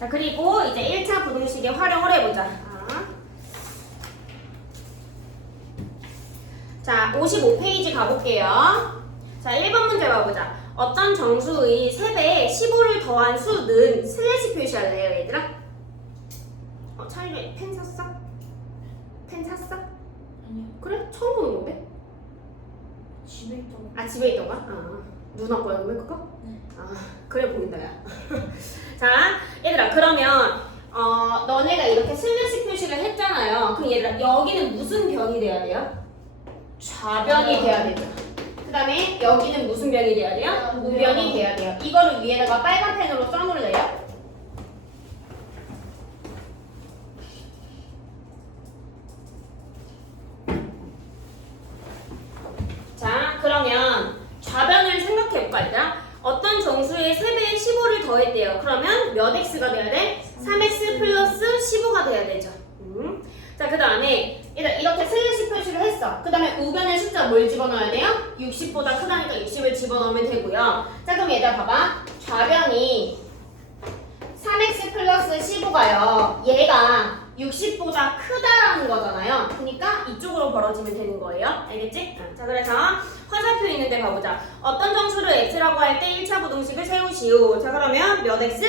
자, 그리고 이제 1차 부등식에 활용을 해보자. 자, 55페이지 가볼게요. 자, 1번 문제 봐보자. 어떤 정수의 3배에 15를 더한 수는 슬래시 표시할래요, 얘들아? 차이리 펜 샀어? 펜 샀어? 아니요. 그래? 처음 보는 건데? 집에 있던 아, 집에 있던 거야? 누나 거야, 그러면 그거? 네. 그래 보인다, 야. 자, 얘들아, 그러면 너네가 이렇게 슬래시 표시를 했잖아요. 그럼 얘들아, 여기는 무슨 변이 돼야 돼요? 좌변이 돼야 되죠. 그 다음에 여기는 무슨 변이 돼야 돼요? 우변이 돼야 돼요. 이거를 위에다가 빨간 펜으로 써놓을래요? 자, 그러면 좌변을 생각해볼까, 얘들아? 어떤 정수의 3배에 15를 더했대요. 그러면 몇 x가 돼야 돼? 3x 플러스 15가 돼야 되죠. 자, 그 다음에 일단 이렇게 슬래시 표시를 했어. 그 다음에 우변의 숫자 뭘 집어넣어야 돼요? 60보다 크다니까 60을 집어넣으면 되고요. 자, 그럼 얘들아 봐봐. 좌변이 3x 플러스 15가요. 얘가 60보다 크다라는 거잖아요. 그러니까 이쪽으로 벌어지면 되는 거예요. 알겠지? 자, 그래서 화살표 있는데 봐보자. 어떤 정수를 x라고 할 때 1차 부등식을 세우시오. 자, 그러면 몇 x?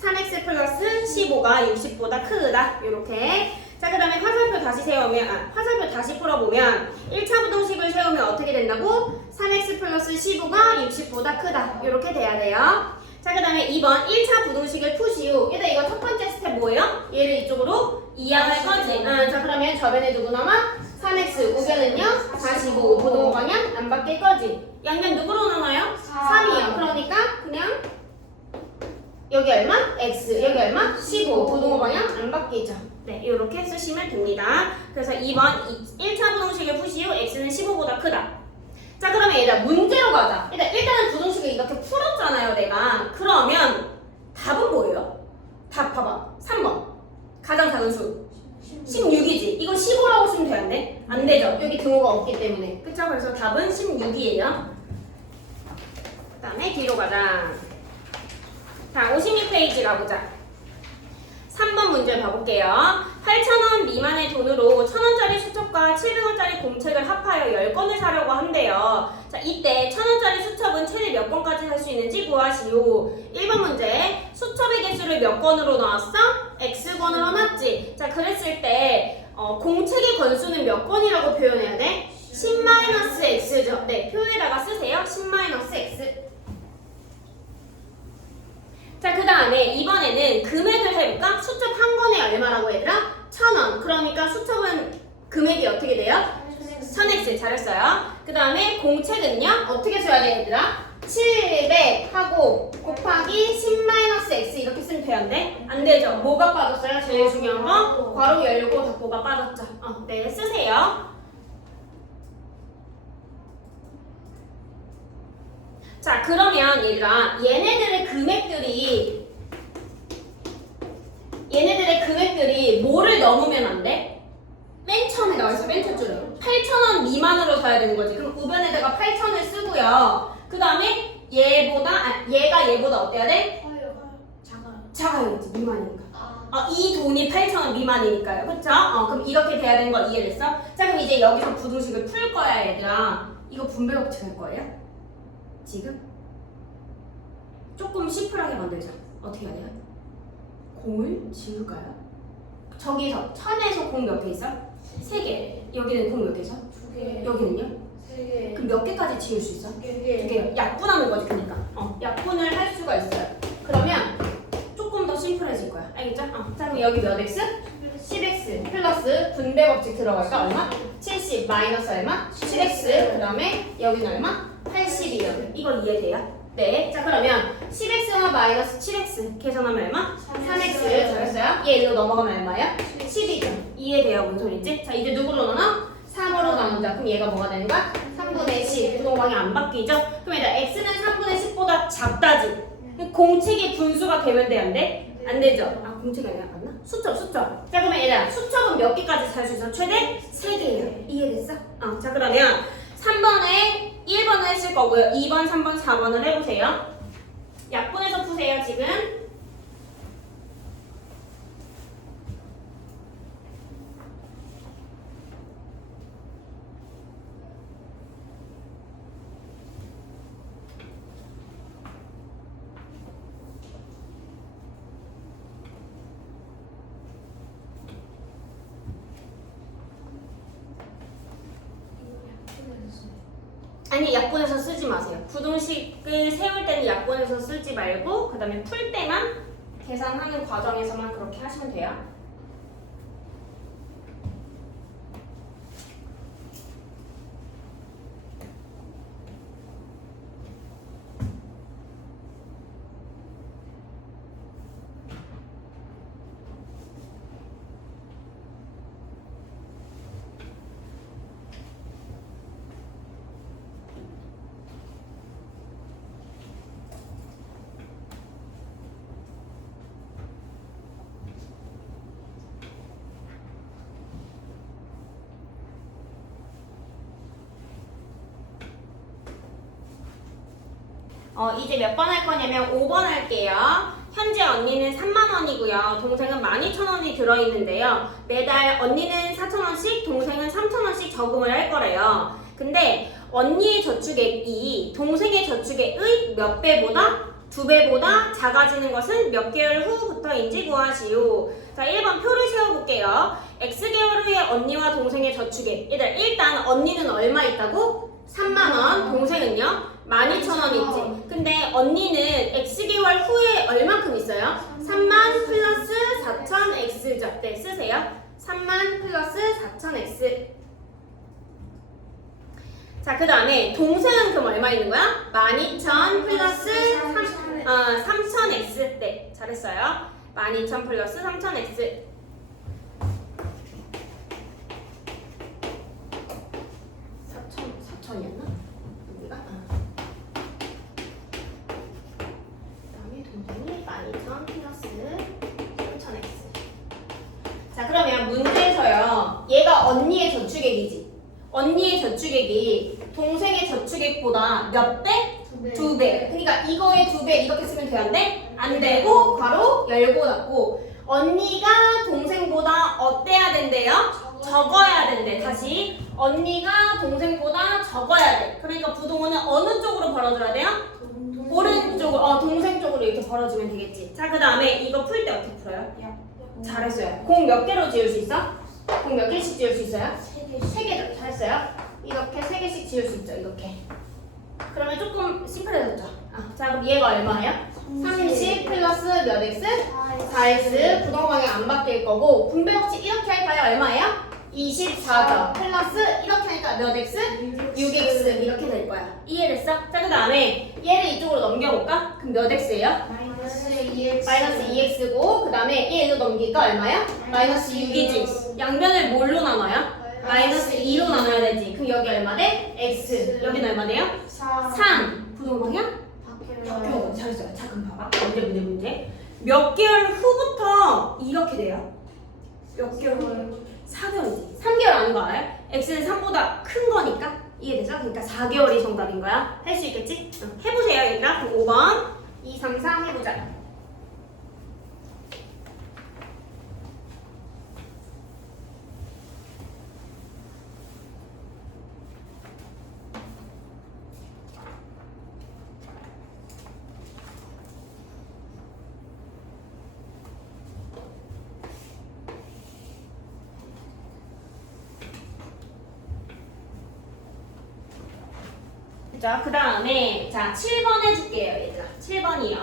3x 플러스 15가 60보다 크다. 이렇게. 자, 그 다음에 화살표 다시 세우면, 화살표 다시 풀어보면 1차 부등식을 세우면 어떻게 된다고? 3x 플러스 15가 60보다 크다. 이렇게 돼야 돼요. 자, 그 다음에 2번 1차 부등식을 푸시오. 일단 이거 첫 번째 스텝 뭐예요? 얘를 이쪽으로 이항할 거지. 자, 그러면 저변에 누구 남아? 3x, 우변은요? 45, 부등호 방향 안 바뀔 거지. 양변 누구로 나눠요? 3이요. 그러니까 그냥 여기 얼마? x, 여기 얼마? 15, 부등호 방향 안 바뀌죠. 네, 이렇게 쓰시면 됩니다. 그래서 2번 1차 부등식을 푸시오. x는 15보다 크다. 자, 그러면 얘들아 문제로 가자. 일단은 부등식을 이렇게 풀었잖아요, 내가. 그러면 답은 뭐예요? 답 봐봐. 3번. 가장 작은 수. 16이지. 이거 15라고 쓰면 되는데? 안 되죠. 여기 등호가 없기 때문에. 그쵸? 그래서 답은 16이에요. 그 다음에 뒤로 가자. 자, 56페이지 가보자. 3번 문제 봐볼게요. 8,000원 미만의 돈으로 1,000원짜리 수첩과 700원짜리 공책을 합하여 10권을 사려고 한대요. 자, 이때 1,000원짜리 수첩은 최대 몇 권까지 살 수 있는지 구하시오. 1번 문제. 수첩의 개수를 몇 권으로 나왔어? X권으로 놨지. 자, 그랬을 때 공책의 권수는 몇 권이라고 표현해야 돼? 10-x죠. 네, 표에다가 쓰세요. 10-x. 자, 그 다음에 이번에는 금액을 해볼까? 수첩 한 권에 얼마라고 얘들아? 1,000원. 그러니까 수첩은 금액이 어떻게 돼요? 1000x. 잘했어요. 그 다음에 공책은요? 어떻게 써야 돼 얘들아? 700 하고 곱하기 10-x 이렇게 쓰면 되는데 안 되죠. 뭐가 빠졌어요? 제일 중요한 거? 괄호 열고 닫고가 빠졌죠. 네, 쓰세요. 자, 그러면 얘들아 얘네들의 금액들이 뭐를 넘으면 안 돼? 맨 처음에 나와있어. 맨 첫 줄에 8,000원 미만으로 사야 되는 거지. 그럼 우변에다가 8,000을 쓰고요. 그 다음에 얘가 얘보다 어때야 돼? 작아야지. 미만이니까. 이 돈이 8,000원 미만이니까요. 그쵸? 그럼 이렇게 돼야 되는 거 이해됐어? 자, 그럼 이제 여기서 부등식을 풀 거야 얘들아. 이거 분배 법칙 할 거예요? 지금? 조금 심플하게 만들자. 어떻게 해야 돼요? 공을 지울까요? 저기서 1000에서 공 몇 개 있어? 3개. 여기는 공 몇 개 있어? 2개. 여기는요? 3개. 그럼 몇 개까지 지울 수 있어? 2개. 2개요. 약분하는 거지, 그러니까. 약분을 할 수가 있어요. 그러면 조금 더 심플해질 거야. 알겠죠? 자, 그럼 여기 몇 x? 10x 플러스 분배 법칙 들어갈까? 얼마? 70 마이너스 얼마? 7x. 그 다음에 여기는 얼마? 80이요. 이거 이해돼요? 네. 자, 그러면 10x와 마이너스 7x 계산하면 얼마? 3x. 잘했어요? 얘 일로 넘어가면 얼마예요? 10이죠. 이해돼요? 뭔 소리지? 자, 이제 누구로 나눠? 3으로 나누자. 그럼 얘가 뭐가 되는 거야? 3분의 10. 부동방이 안 바뀌죠? 그럼 얘들아 x는 3분의 10보다 작다지? 공책이 분수가 되면 돼? 안 돼? 안 되죠? 공책이 아니라 맞나? 수첩. 자, 그러면 얘들아 수첩은 몇 개까지 살 수 있어? 최대 3개예요. 이해됐어? 자, 그러면 3번에 1번을 했을 거고요. 2번, 3번, 4번을 해보세요. 약분해서 푸세요, 지금. 당연히 약분해서 쓰지 마세요. 부등식을 세울 때는 약분해서 쓰지 말고 그 다음에 풀 때만 계산하는 과정에서만 그렇게 하시면 돼요. 이제 몇 번 할 거냐면 5번 할게요. 현재 언니는 3만 원이고요. 동생은 12,000원이 들어있는데요. 매달 언니는 4,000원씩, 동생은 3,000원씩 저금을 할 거래요. 근데 언니의 저축액이 동생의 저축액의 몇 배보다 2배보다 작아지는 것은 몇 개월 후부터인지 구하시오. 자, 1번 표를 세워볼게요. X개월 후에 언니와 동생의 저축액. 일단 언니는 얼마 있다고? 3만원. 동생은요? 12,000원 있지. 근데 언니는 X개월 후에 얼만큼 있어요? 3만 플러스 4,000X죠. 네, 쓰세요. 3만 플러스 4,000X. 자, 그 다음에 동생은 그럼 얼마 있는 거야? 12,000 플러스 3,000X. 네, 잘했어요. 12,000 플러스 3,000X. 4,000이었나? 여기가? 그 다음에 동생이 12,000 플러스 3,000X. 자, 그러면 문제에서요. 얘가 언니의 저축액이지. 언니의 저축액이 동생의 저축액보다 몇 배? 2배. 그러니까 이거의 2배 이렇게 쓰면 돼야 안 돼? 안 되고 괄호 열고 닫고. 언니가 동생보다 어때야 된대요? 적어야 된대. 다시 언니가 동생보다 적어야 돼. 그러니까 부동호는 어느 쪽으로 벌어줘야 돼요? 오른쪽으로. 동생 쪽으로 이렇게 벌어주면 되겠지. 자, 그 다음에 이거 풀 때 어떻게 풀어요? 잘했어요. 공 몇 개로 지을 수 있어? 공 몇 개씩 지을 수 있어요? 3개죠. 잘했어요. 이렇게 3개씩 지을 수 있죠. 이렇게. 그러면 조금 심플해졌죠. 자, 그럼 얘가 얼마예요? 30 플러스 몇 x? 4x. 부동 방향 안 바뀔 거고 분배 법칙 이렇게 할까요? 얼마예요? 24죠. 플러스 이렇게 하니까 몇 x? 6x. 이렇게 될 거야. 이해됐어? 자, 그 다음에 얘를 이쪽으로 넘겨볼까? 그럼 몇 x예요? 마이너스 2x고 그 다음에 얘로 넘기니까 얼마야? 마이너스 6이지. 양변을 뭘로 나눠요? 마이너스 2로 나눠야 되지. 그럼 여기 얼마 돼? x. 여기는 얼마 돼요? 3. 부동 방향? 바뀌어. 잘했어요. 자, 그럼 봐봐. 문제. 몇 개월 후부터 이렇게 돼요? 몇 개월 후? 4개월이지. 3개월 아닌 거 알아요? x는 3보다 큰 거니까. 이해되죠? 그러니까 4개월이 정답인 거야. 할 수 있겠지? 해보세요, 얘들아. 그럼 5번. 2, 3, 4 해보자. 자, 그 다음에 자 7번 해줄게요, 얘들아. 7번이요.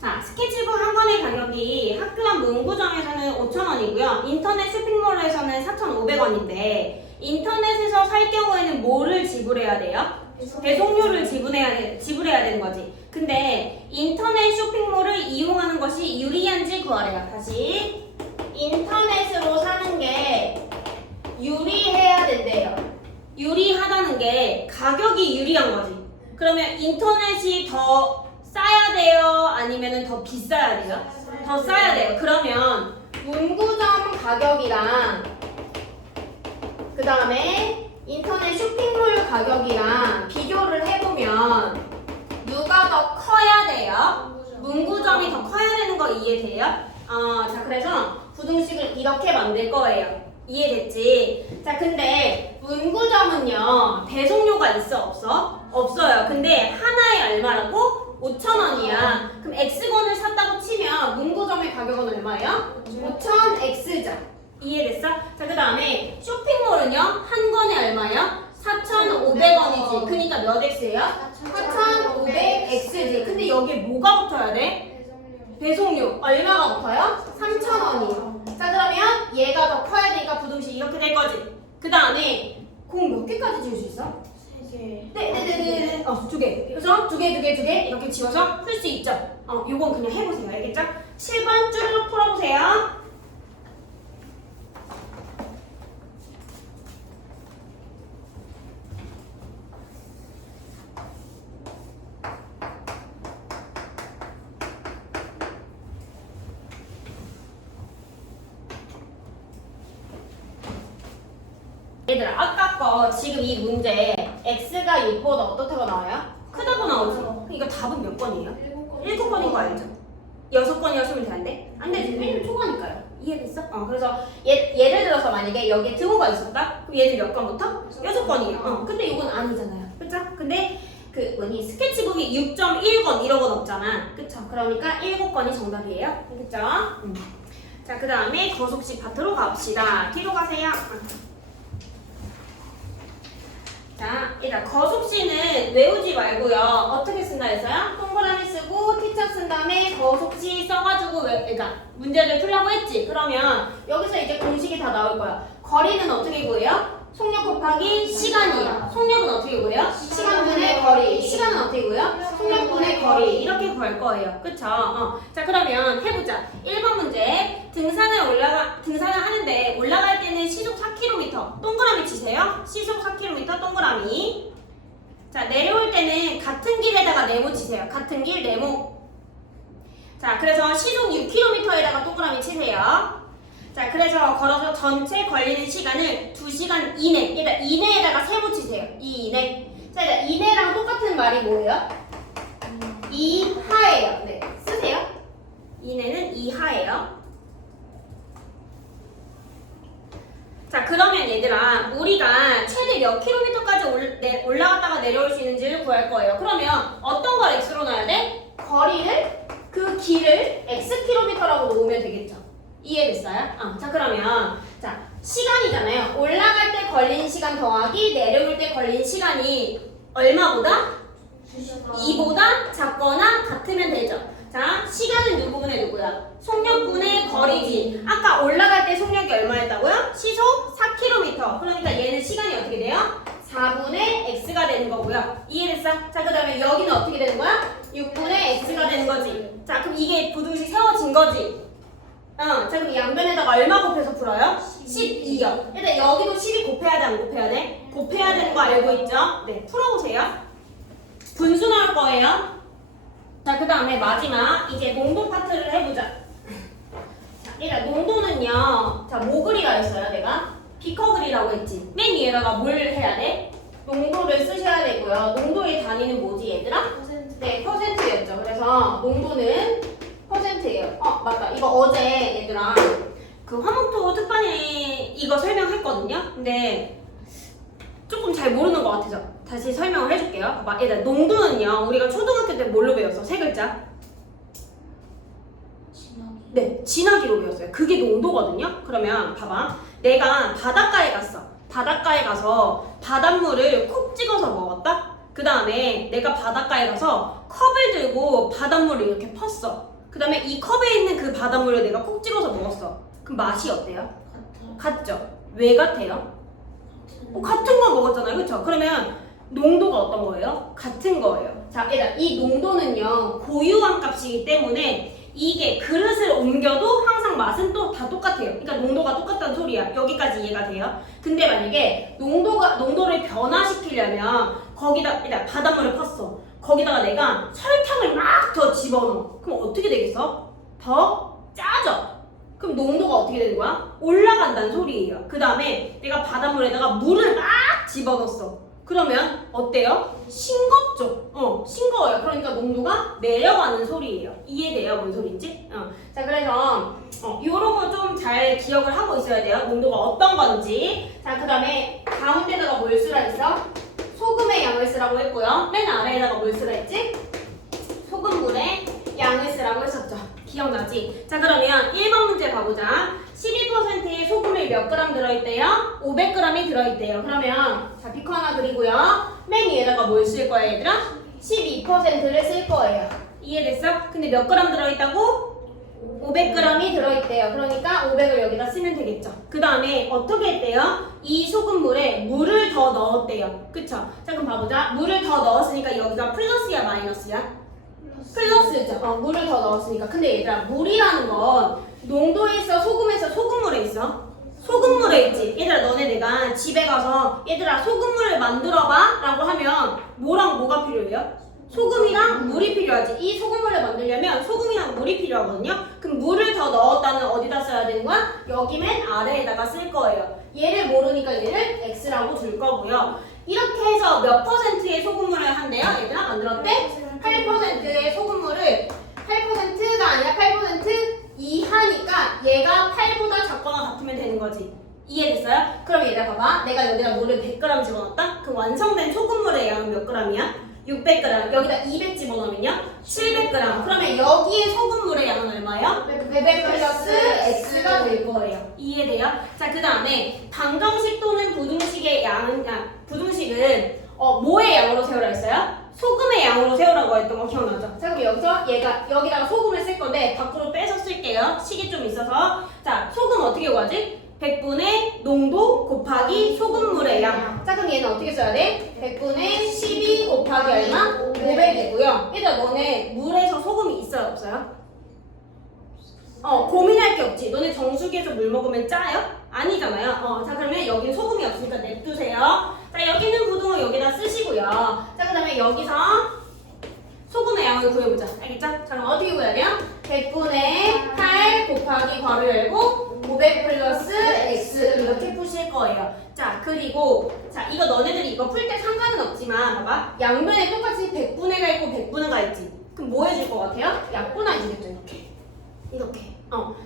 자, 스케치북 한 권의 가격이 학교 앞 문구점에서는 5,000원이고요. 인터넷 쇼핑몰에서는 4,500원인데 인터넷에서 살 경우에는 뭐를 지불해야 돼요? 배송료를 지불해야 되는 거지. 근데 인터넷 쇼핑몰을 이용하는 것이 유리한지 구하래요. 다시 인터넷으로 사는 게 유리해야 된대요. 유리하다는 게 가격이 유리한 거지. 그러면 인터넷이 더 싸야 돼요? 아니면 더 비싸야 돼요? 더 싸야 돼요. 그러면 문구점 가격이랑 그 다음에 인터넷 쇼핑몰 가격이랑 비교를 해보면 누가 더 커야 돼요? 문구점이 더 커야 되는 거 이해돼요? 자, 그래서 부등식을 이렇게 만들 거예요. 이해됐지? 자, 근데 문구점은요 배송료가 있어 없어? 없어요. 근데 하나에 얼마라고? 5,000원이야. 그럼 X권을 샀다고 치면 문구점의 가격은 얼마예요? 5,000X죠. 이해됐어? 자, 그 다음에 쇼핑몰은요 한 권에 얼마예요? 4,500원이지. 그러니까 몇 x예요? 4,500x지. 근데 여기에 뭐가 붙어야 돼? 배송료. 얼마가 붙어요? 3,000원이요. 자, 그러면 얘가 더 커야 되니까 부등식 이렇게 될 거지. 그 다음에 공 몇 개까지 지울 수 있어? 3개. 네네네네. 2개. 그래서 2개 이렇게 지워서 풀 수 있죠. 요건 그냥 해보세요. 알겠죠? 7번 쭈르륵 풀어보세요. 얘들아, 아까 거 지금 이 문제 x가 6보다 어떻다고 나와요? 크다고 나오지? 그러니까 답은 몇 번이에요? 7번인 거 알죠? 6번이었으면 되는데? 안 되지. 왜냐면 초과니까요. 이해됐어? 그래서 예를 들어서 만약에 여기에 등호가 있었다? 그럼 얘는 몇 번부터? 6번이에요. 근데 이건 아니잖아요. 그쵸? 근데 스케치북이 6.1권 이런 건 없잖아. 그쵸? 그러니까 7번이 정답이에요. 그쵸? 자, 그 다음에 거속식 파트로 갑시다. 뒤로 가세요. 자, 일단 거속시는 외우지 말고요. 어떻게 쓴다 했어요? 동그라미 쓰고 티쳐 쓴 다음에 거속시 써가지고 그러니까 문제를 풀라고 했지. 그러면 여기서 이제 공식이 다 나올 거야. 거리는 어떻게 구해요? 속력 곱하기 시간이에요. 속력은 어떻게 구해요? 시간분의 거리. 시간은 어떻게 구해요? 속력분의 거리. 이렇게 구할 거예요. 그쵸? 자, 그러면 해보자. 1번 문제. 등산을 하는데 올라갈 때는 시속 4km. 동그라미 치세요. 시속 4km 동그라미. 자, 내려올 때는 같은 길에다가 네모 치세요. 같은 길 네모. 자, 그래서 시속 6km에다가 동그라미 치세요. 자, 그래서 걸어서 전체 걸리는 시간을 2시간 이내. 일단 이내에다가 세모 치세요. 이내. 자, 일단 이내랑 똑같은 말이 뭐예요? 이하예요. 네, 쓰세요. 이내는 이하예요. 자, 그러면 얘들아, 우리가 최대 몇 킬로미터까지 올라갔다가 내려올 수 있는지를 구할 거예요. 그러면 어떤 걸 x로 넣어야 돼? 거리를, 그 길을 x킬로미터라고 놓으면 되겠죠. 이해됐어요? 자, 그러면 자, 시간이잖아요. 올라갈 때 걸린 시간 더하기 내려올 때 걸린 시간이 얼마보다? 2보다 작거나 같으면 되죠. 자, 시간은 누구분의 누구야? 속력분의 거리지. 아까 올라갈 때 속력이 얼마였다고요? 시속 4km. 그러니까 얘는 시간이 어떻게 돼요? 4분의 x가 되는 거고요. 이해됐어? 자, 그 다음에 여기는 어떻게 되는 거야? 6분의 x가 되는 거지. 자, 그럼 이게 부등식 세워진 거지. 자, 그럼 양변에다가 얼마 곱해서 풀어요? 12요. 일단 여기도 12 곱해야 돼, 안 곱해야 돼? 곱해야 되는 거 알고 있죠? 네, 풀어보세요. 분수 나올 거예요. 자, 그 다음에 마지막 이제 농도 파트를 해보자. 자, 일단 농도는요. 자, 뭐 그리가 있어요, 내가? 비커 그리라고 했지. 맨 위에다가 뭘 해야 돼? 농도를 쓰셔야 되고요. 농도의 단위는 뭐지, 얘들아? 네, 퍼센트였죠. 그래서 농도는 퍼센트예요. 맞다. 이거 어제 얘들아 그 화목토 특반에 이거 설명했거든요. 근데 조금 잘 모르는 것 같아서 다시 설명을 해줄게요. 얘들아, 농도는요. 우리가 초등학교 때 뭘로 배웠어? 세 글자. 진하기. 네, 진하기로 배웠어요. 그게 농도거든요. 그러면 봐봐. 내가 바닷가에 갔어. 바닷가에 가서 바닷물을 콕 찍어서 먹었다? 그 다음에 내가 바닷가에 가서 컵을 들고 바닷물을 이렇게 펐어. 그 다음에 이 컵에 있는 그 바닷물을 내가 콕 찍어서 먹었어. 그럼 맛이 어때요? 같죠? 왜 같아요? 같은 거 먹었잖아요. 그쵸? 그러면 농도가 어떤 거예요? 같은 거예요. 자, 일단 이 농도는요. 고유한 값이기 때문에 이게 그릇을 옮겨도 항상 맛은 또 다 똑같아요. 그러니까 농도가 똑같다는 소리야. 여기까지 이해가 돼요? 근데 만약에 농도를 변화시키려면 거기다 일단 바닷물을 팠어. 거기다가 내가 설탕을 막 더 집어넣어. 그럼 어떻게 되겠어? 더 짜져. 그럼 농도가 어떻게 되는 거야? 올라간다는 소리예요. 그 다음에 내가 바닷물에다가 물을 막 집어넣었어. 그러면 어때요? 싱겁죠? 싱거워요. 그러니까 농도가 내려가는 소리예요. 이해돼요? 뭔 소리인지? 자, 그래서 요런 거 좀 잘 기억을 하고 있어야 돼요. 농도가 어떤 건지. 자, 그 다음에 가운데다가 뭘 쓰라 했어? 소금의 양을 쓰라고 했고요. 맨 아래에다가 뭘 쓰라 했지? 소금물의 양을 쓰라고 했었죠. 기억나지? 자, 그러면 1번 문제 가보자. 12%의 소금을 쌀이 몇 그램 들어있대요? 500g이 들어있대요. 그러면 자 비커 하나 그리고요. 맨 위에다가 뭘 쓸 거예요 얘들아? 12%를 쓸 거예요. 이해됐어? 근데 몇 그램 들어있다고? 500g이 들어있대요. 그러니까 500을 여기다 쓰면 되겠죠. 그 다음에 어떻게 했대요? 이 소금물에 물을 더 넣었대요. 그쵸? 자 그럼 봐보자. 물을 더 넣었으니까 여기가 플러스야 마이너스야? 플러스죠. 물을 더 넣었으니까. 근데 얘들아 물이라는 건 농도에 있어 소금에서 소금물에 있어? 소금물에 있지. 얘들아 너네 내가 집에 가서 얘들아 소금물을 만들어봐 라고 하면 뭐랑 뭐가 필요해요? 소금이랑 물이 필요하지. 이 소금물을 만들려면 소금이랑 물이 필요하거든요. 그럼 물을 더 넣었다는 어디다 써야 되는 거야? 여기 맨 아래에다가 쓸 거예요. 얘를 모르니까 얘를 X라고 줄 거고요. 이렇게 해서 몇 퍼센트의 소금물을 한대요? 얘들아 만들었대? 8%의 소금물을 8%가 아니라 8% 이하니까 얘가 8보다 작거나 같으면 되는 거지. 이해됐어요? 그럼 얘들아 봐봐. 내가 여기다 물을 100g 집어넣었다? 그럼 완성된 소금물의 양은 몇 g이야? 600g. 여기다 200 집어넣으면요? 700g. 그러면 여기에 소금물의 양은 얼마예요? 100 플러스 X가 될 거예요. 이해돼요? 자, 그 다음에 방정식 또는 부등식의 양은, 부등식은 뭐의 양으로 세우라 했어요? 소금의 양으로 세우라고 했던 거 기억나죠? 자, 그럼 여기서 얘가 여기다가 소금을 쓸 건데 밖으로 빼서 쓸게요. 식이 좀 있어서. 자, 소금 어떻게 구하지? 100분의 농도 곱하기 소금물의 양. 자, 그럼 얘는 어떻게 써야 돼? 100분의 12 곱하기 얼마? 500이고요. 얘들아, 너네 물에서 소금이 있어요, 없어요? 고민할 게 없지. 너네 정수기에서 물 먹으면 짜요? 아니잖아요. 자, 그러면 여기는 소금이 없으니까 냅두세요. 자, 여기는 부등호 여기다 쓰시고요. 자, 그 다음에 여기서 소금의 양을 구해보자. 알겠죠? 자, 그럼 어떻게 구해야 돼요? 100분의 8 곱하기 괄호 열고 500 플러스 X 이렇게 푸실 거예요. 자, 그리고 자 이거 너네들이 이거 풀 때 상관은 없지만 봐봐. 양변에 똑같이 100분의가 있고 100분의가 있지. 그럼 뭐 해줄 것 같아요? 약분해주겠죠. 이렇게.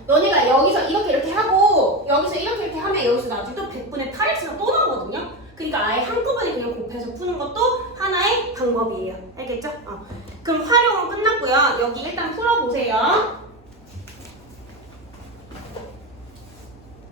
너네가 여기서 이렇게 하고 여기서 이렇게 하면 여기서 나중에 또 100분의 8x가 또 나오거든요. 그러니까 아예 한꺼번에 그냥 곱해서 푸는 것도 하나의 방법이에요. 알겠죠? 그럼 활용은 끝났고요. 여기 일단 풀어보세요.